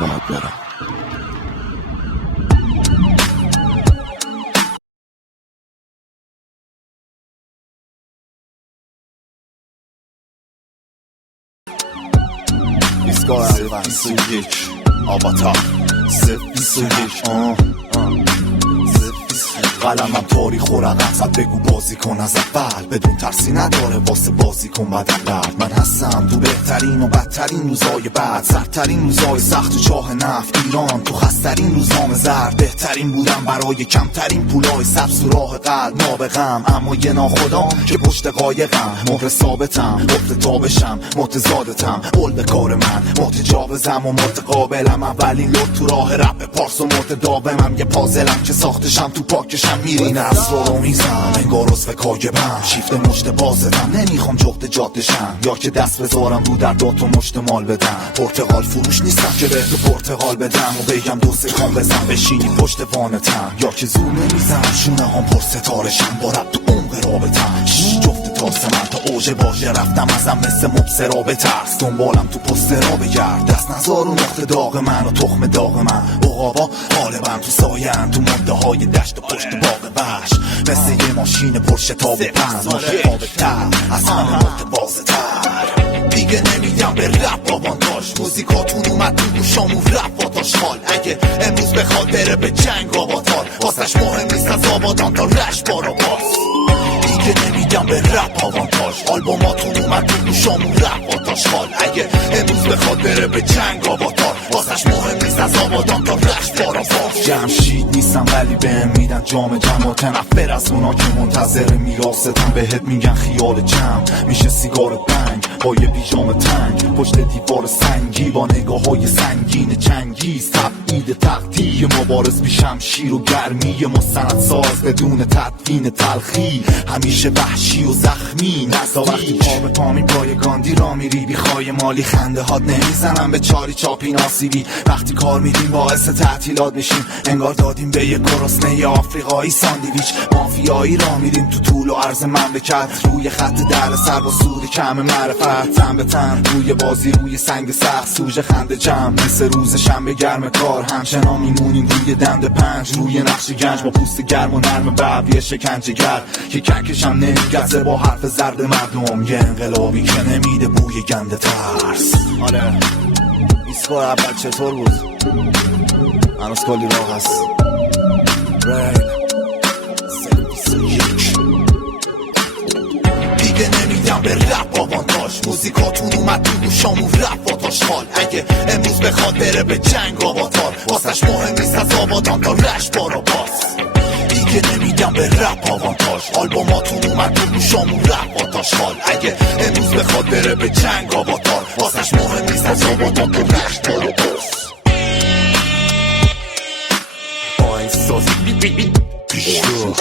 باید برم. ایستگاه اول 21 آواتار 021 قلمم تاریخ و رقمت بگو بازی کن از اول بدون ترسی نداره واسه بازی کن بعد من هستم تو بهترین و بدترین روزای بعد سرترین روزای سخت و چاه نفت ایران تو خسترین روزنامه زرد بهترین بودم برای کمترین پولای سبز و راه قلب نابغم اما یه ناخدام که پشت قایقم مهر ثابتم متتابشم متضادتم قول به کار من متجاوزم و متقابلم اولین لط تو راه رپ پارس و متداومم یه پازلم که ساختشم تو پاکشم میرین اسرار رو میزم انگار عضو کاگبم شیفت مشت بازدم نمیخوام جغد جادشم یا که دست بذارم رو در داد و مشت مال بدم پرتقال فروش نیستم که به تو پرتقال بدم و بگم دو سکان بزن بشینی پشت وانتم یا که زور نمیزم شونه هم پر ستارشم با رب تو عمق رابطم جفت تاس من تا اوج واژه رفتم ازم مثل مبصرا به ترس دنبالم تو پسترا بگرد دست نزار و نقطه داغ من و تخم داغ من عقابا غالبا تو ساین تو مده های دشت و پشت باغ وحش مثل یه ماشین پرشتاب پند متفاوت‌تر از همه متوازه‌تر دیگه نمیدم به رپ آوانتاژ موزیکاتون اومد تو گوشام و رپ آتاش خال اگه امروز بخواد بره به جنگ آواتار واسش مهم نیست از آبادان تا رشت بارا باز دیگه نمیدم به رپ آوانتاژ آلبوماتون اومد تو گوشام و رپ آتاش خال اگه امروز بخواد بره به جنگ آواتار واسش مهم نیست از آبادان تا رشت بارا باز جمشید نیستم ولی بهم میدن جام متنفر از اونا که منتظر میراثتم بهت میگن خیال جمع میشه سیگار بنگ با یه پیژام تنگ پشت دیوار سنگی با نگاه های سنگین چنگیز تبعید تقدیر مبارز بی شمشیر و گرمی مستند ساز بدون تدوین تلخی همیشه وحشی و زخمی نزا وقتی پا به پا میپای گاندی را میری بیخوای مالی خنده هات نمیزنم به چاری چاپی ناسیبی وقتی کار میدیم باعث تعطیلات میشیم انگار دادیم به یه گرسنه آفریقایی ساندویچ مافیایی را میریم تو طول و عرض مملکت روی خط در سر با سود کم معرفت تن به تن روی بازی روی سنگ سخت سوژه خنده جمع مثل روز شنبه گرم کار همچنان میمونیم روی دند پنج روی نقش گنج با پوست گرم و نرم ببیه شکنجه گر که ککشم نمیگزه با حرف زرد مردم یه انقلابی که نمیده بوی گنده ترس آره ایستگاه اول چطور بود؟ هنوز کلی راه هست دیگه نمیدم به رپ آوانتاژ موزیکاتون اومد تو گوشام و رپ آتاش خال اگه امروز بخواد بره به جنگ آواتار واسش مهم نیست از آبادان تا رشت بارا باز دیگه نمیدم به رپ آوانتاژ آلبوماتون اومد تو گوشام و رپ آتاش خال اگه امروز بخواد بره به جنگ آواتار واسش مهم نیست از آبادان تا رشت بارا باز با احساس پیشرو